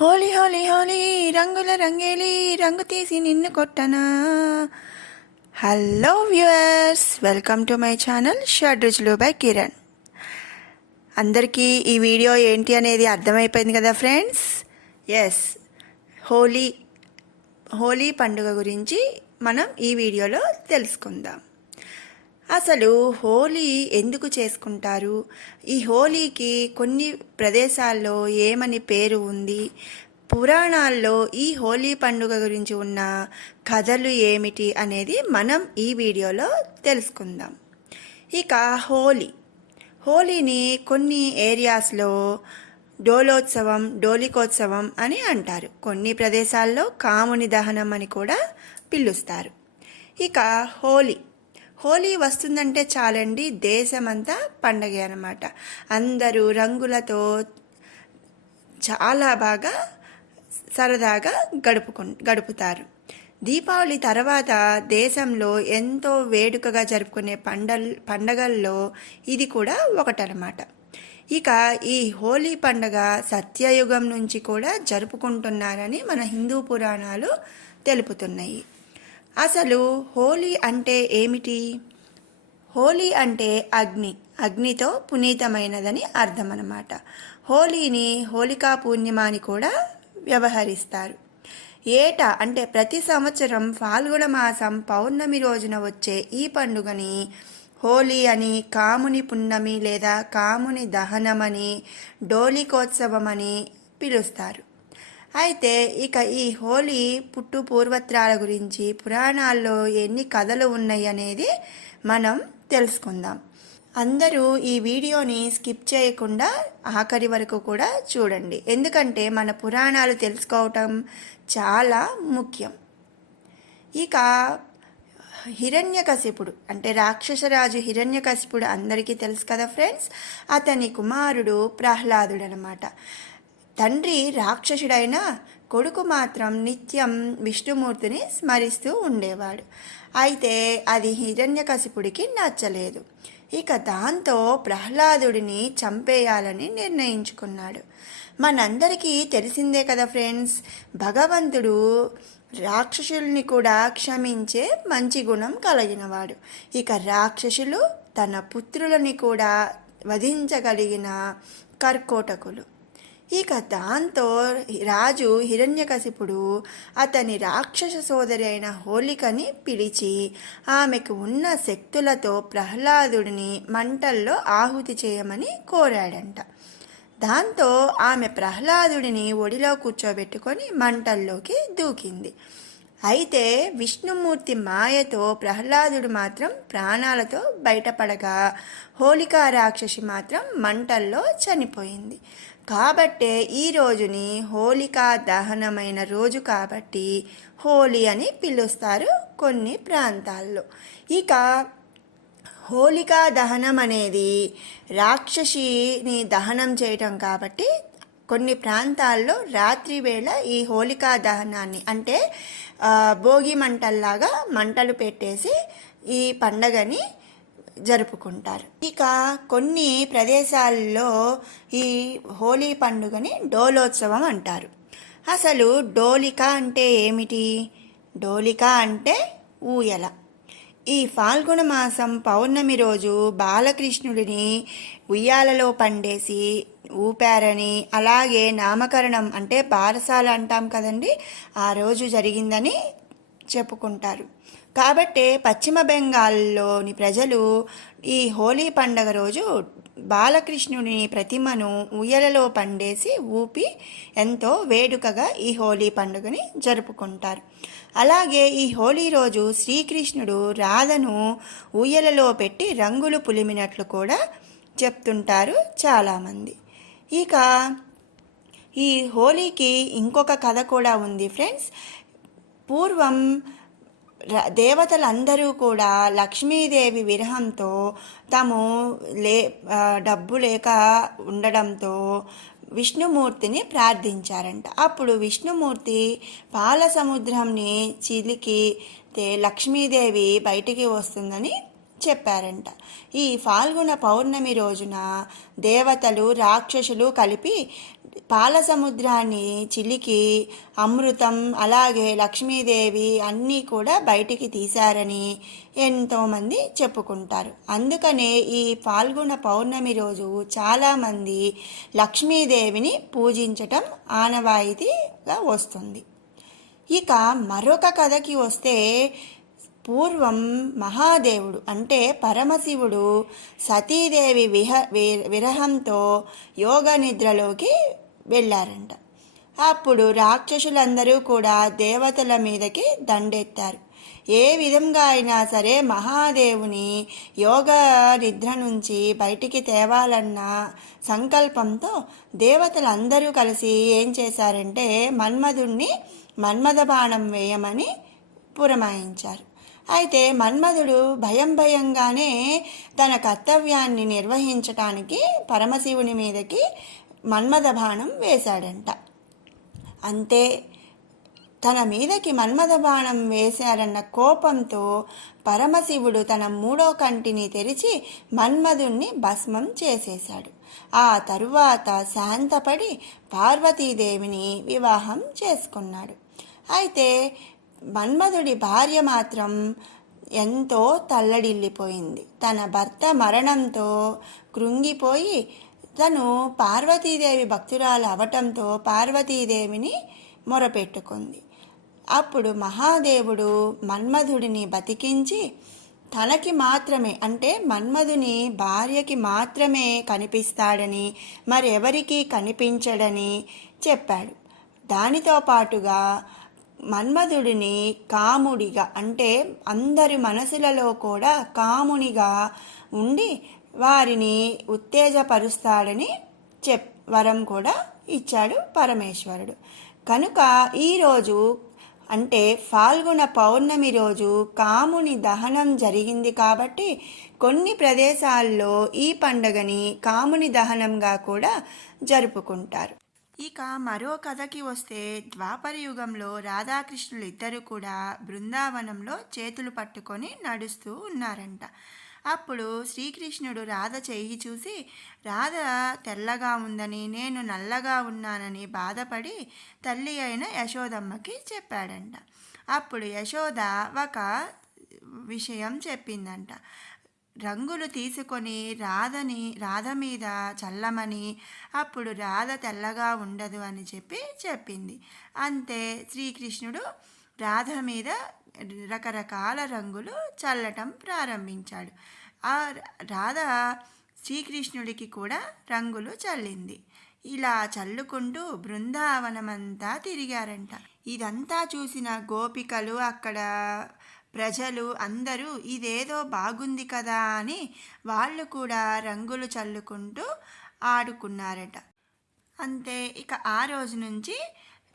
హోలీ హోలీ హోలీ రంగుల రంగేలి రంగు తీసి నిన్ను కొట్టనా. Hello viewers, welcome to my channel Shadruchulu by Kiran. అందరికీ ఈ వీడియో ఏంటి అనేది అర్థమైపోయింది కదా ఫ్రెండ్స్. ఎస్, హోలీ పండుగ గురించి మనం ఈ వీడియోలో తెలుసుకుందాం. అసలు హోలీ ఎందుకు చేసుకుంటారు, ఈ హోలీకి కొన్ని ప్రదేశాల్లో ఏమని పేరు ఉంది, పురాణాల్లో ఈ హోలీ పండుగ గురించి ఉన్న కథలు ఏమిటి అనేది మనం ఈ వీడియోలో తెలుసుకుందాం. ఇక హోలీని కొన్ని ఏరియాస్లో డోలికోత్సవం అని అంటారు. కొన్ని ప్రదేశాల్లో కాముని దహనం అని కూడా పిలుస్తారు. ఇక హోలీ వస్తుందంటే చాలండి, దేశమంతా పండగే అన్నమాట. అందరూ రంగులతో చాలా బాగా సరదాగా గడుపుతారు. దీపావళి తర్వాత దేశంలో ఎంతో వేడుకగా జరుపుకునే పండగల్లో ఇది కూడా ఒకటనమాట. ఇక ఈ హోలీ పండగ సత్యయుగం నుంచి కూడా జరుపుకుంటున్నారని మన హిందూ పురాణాలు తెలుపుతున్నాయి. అసలు హోలీ అంటే ఏమిటి? హోలీ అంటే అగ్నితో పునీతమైనదని అర్థం అన్నమాట. హోలీని హోలికా పూర్ణిమ అని కూడా వ్యవహరిస్తారు. అంటే ప్రతి సంవత్సరం ఫాల్గుణ మాసం పౌర్ణమి రోజున వచ్చే ఈ పండుగని హోలీ అని, కాముని పున్నమి లేదా కాముని దహనమని, డోలికోత్సవం అని పిలుస్తారు. అయితే ఇక ఈ హోలీ పూర్వత్రాల గురించి పురాణాల్లో ఎన్ని కథలు ఉన్నాయి అనేది మనం తెలుసుకుందాం. అందరూ ఈ వీడియోని స్కిప్ చేయకుండా ఆఖరి వరకు కూడా చూడండి, ఎందుకంటే మన పురాణాలు తెలుసుకోవటం చాలా ముఖ్యం. ఇక హిరణ్యకశిపుడు అంటే రాక్షసరాజు హిరణ్యకశిపుడు అందరికీ తెలుసు కదా ఫ్రెండ్స్. అతని కుమారుడు ప్రహ్లాదుడు అనమాట. తండ్రి రాక్షసుడైన కొడుకు మాత్రం నిత్యం విష్ణుమూర్తిని స్మరిస్తూ ఉండేవాడు. అయితే అది హిరణ్యకశిపుడికి నచ్చలేదు. ఇక దాంతో ప్రహ్లాదుడిని చంపేయాలని నిర్ణయించుకున్నాడు. మనందరికీ తెలిసిందే కదా ఫ్రెండ్స్, భగవంతుడు రాక్షసుల్ని కూడా క్షమించే మంచి గుణం కలిగినవాడు. ఇక రాక్షసులు తన పుత్రులని కూడా వధించగలిగిన కర్కోటకులు. ఇక దాంతో రాజు హిరణ్యకశిపుడు అతని రాక్షస సోదరి అయిన హోలికని పిలిచి ఆమెకు ఉన్న శక్తులతో ప్రహ్లాదుడిని మంటల్లో ఆహుతి చేయమని కోరాడంట. దాంతో ఆమె ప్రహ్లాదుడిని ఒడిలో కూర్చోబెట్టుకొని మంటల్లోకి దూకింది. అయితే విష్ణుమూర్తి మాయతో ప్రహ్లాదుడు మాత్రం ప్రాణాలతో బయటపడగా హోలికా రాక్షసి మాత్రం మంటల్లో చనిపోయింది. కాబట్టే ఈ రోజుని హోలికా దహనమైన రోజు కాబట్టి హోలీ అని పిలుస్తారు కొన్ని ప్రాంతాల్లో. ఇక హోలికా దహనం అనేది రాక్షసిని దహనం చేయటం కాబట్టి కొన్ని ప్రాంతాల్లో రాత్రి వేళ ఈ హోలికా దహనాన్ని అంటే భోగి మంటల్లాగా మంటలు పెట్టేసి ఈ పండగని జరుపుకుంటారు. ఇక కొన్ని ప్రదేశాల్లో ఈ హోలీ పండుగని డోలోత్సవం అంటారు. అసలు డోలిక అంటే ఏమిటి? డోలిక అంటే ఊయల. ఈ ఫాల్గుణ మాసం పౌర్ణమి రోజు బాలకృష్ణుడిని ఉయ్యాలలో పండేసి ఊపారని, అలాగే నామకరణం అంటే బారసాల అంటాం కదండి, ఆ రోజు జరిగిందని చెప్పుకుంటారు. కాబట్టే పశ్చిమ బెంగాల్లోని ప్రజలు ఈ హోలీ పండగ రోజు బాలకృష్ణుని ప్రతిమను ఉయ్యలలో పండేసి ఊపి ఎంతో వేడుకగా ఈ హోలీ పండుగని జరుపుకుంటారు. అలాగే ఈ హోలీ రోజు శ్రీకృష్ణుడు రాధను ఉయ్యలలో పెట్టి రంగులు పులిమినట్లు కూడా చెప్తుంటారు చాలామంది. ఇక ఈ హోలీకి ఇంకొక కథ కూడా ఉంది ఫ్రెండ్స్. పూర్వం దేవతలందరూ కూడా లక్ష్మీదేవి విరహంతో డబ్బు లేక ఉండడంతో విష్ణుమూర్తిని ప్రార్థించారంట. అప్పుడు విష్ణుమూర్తి పాల సముద్రంని చిలికి లక్ష్మీదేవి బయటికి వస్తుందని చెప్పారంట. ఈ ఫాల్గుణ పౌర్ణమి రోజున దేవతలు రాక్షసులు కలిపి పాల సముద్రాన్ని చిలికి అమృతం అలాగే లక్ష్మీదేవి అన్నీ కూడా బయటికి తీశారని ఎంతోమంది చెప్పుకుంటారు. అందుకనే ఈ ఫాల్గుణ పౌర్ణమి రోజు చాలామంది లక్ష్మీదేవిని పూజించటం ఆనవాయితీగా వస్తుంది. ఇక మరొక కథకి వస్తే, పూర్వం మహాదేవుడు అంటే పరమశివుడు సతీదేవి విరహంతో యోగ నిద్రలోకి వెళ్ళారంట. అప్పుడు రాక్షసులందరూ కూడా దేవతల మీదకి దండెత్తారు. ఏ విధంగా అయినా సరే మహాదేవుని యోగ నిద్ర నుంచి బయటికి తేవాలన్న సంకల్పంతో దేవతలందరూ కలిసి ఏం చేశారంటే మన్మధుణ్ణి మన్మథ బాణం వేయమని పురమాయించారు. అయితే మన్మధుడు భయంగానే తన కర్తవ్యాన్ని నిర్వహించటానికి పరమశివుని మీదకి మన్మథ బాణం వేశాడంట. అంతే, తన మీదకి మన్మథ బాణం వేశారన్న కోపంతో పరమశివుడు తన 3వ కంటిని తెరిచి మన్మధుణ్ణి భస్మం చేసేశాడు. ఆ తరువాత శాంతపడి పార్వతీదేవిని వివాహం చేసుకున్నాడు. అయితే మన్మధుడి భార్య మాత్రం ఎంతో తల్లడిల్లిపోయింది. తన భర్త మరణంతో కృంగిపోయి తను పార్వతీదేవి భక్తురాలు అవటంతో పార్వతీదేవిని మొరపెట్టుకుంది. అప్పుడు మహాదేవుడు మన్మధుడిని బతికించి తనకి మాత్రమే అంటే మన్మధుని భార్యకి మాత్రమే కనిపిస్తాడని మరెవరికీ కనిపించడని చెప్పాడు. దానితో పాటుగా మన్మధుడిని కాముడిగా అంటే అందరి మనసులలో కూడా కామునిగా ఉండి వారిని ఉత్తేజపరుస్తాడని వరం కూడా ఇచ్చాడు పరమేశ్వరుడు. కనుక ఈరోజు అంటే ఫాల్గుణ పౌర్ణమి రోజు కాముని దహనం జరిగింది కాబట్టి కొన్ని ప్రదేశాల్లో ఈ పండుగని కాముని దహనంగా కూడా జరుపుకుంటారు. ఇక మరో కథకి వస్తే, ద్వాపర యుగంలో రాధాకృష్ణులు ఇద్దరు కూడా బృందావనంలో చేతులు పట్టుకొని నడుస్తూ ఉన్నారంట. అప్పుడు శ్రీకృష్ణుడు రాధ చెయ్యి చూసి రాధ తెల్లగా ఉందని నేను నల్లగా ఉన్నానని బాధపడి తల్లి అయిన యశోదమ్మకి చెప్పాడంట. అప్పుడు యశోద ఒక విషయం చెప్పిందంట. రంగులు తీసుకొని రాధ మీద చల్లమని, అప్పుడు రాధ తెల్లగా ఉండదు అని చెప్పింది. అంతే, శ్రీకృష్ణుడు రాధ మీద రకరకాల రంగులు చల్లటం ప్రారంభించాడు. ఆ రాధ శ్రీకృష్ణుడికి కూడా రంగులు చల్లింది. ఇలా చల్లుకుంటూ బృందావనమంతా తిరిగారంట. ఇదంతా చూసిన గోపికలు, అక్కడ ప్రజలు అందరూ ఇదేదో బాగుంది కదా అని వాళ్ళు కూడా రంగులు చల్లుకుంటూ ఆడుకున్నారట. అంతే, ఇక ఆ రోజు నుంచి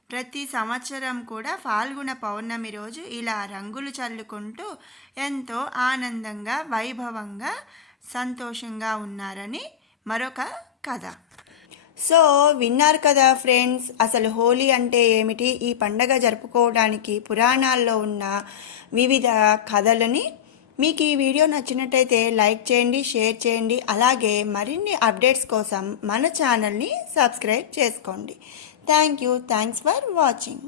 ప్రతి సంవత్సరం కూడా ఫాల్గుణ పౌర్ణమి రోజు ఇలా రంగులు చల్లుకుంటూ ఎంతో ఆనందంగా వైభవంగా సంతోషంగా ఉన్నారని మరొక కథ. సో విన్నారు కదా ఫ్రెండ్స్, అసలు హోలీ అంటే ఏమిటి, ఈ పండగ జరుపుకోవడానికి పురాణాల్లో ఉన్న వివిధ కథలని. మీకు ఈ వీడియో నచ్చినట్టయితే లైక్ చేయండి, షేర్ చేయండి. అలాగే మరిన్ని అప్డేట్స్ కోసం మన ఛానల్ని సబ్స్క్రైబ్ చేసుకోండి. Thanks for watching.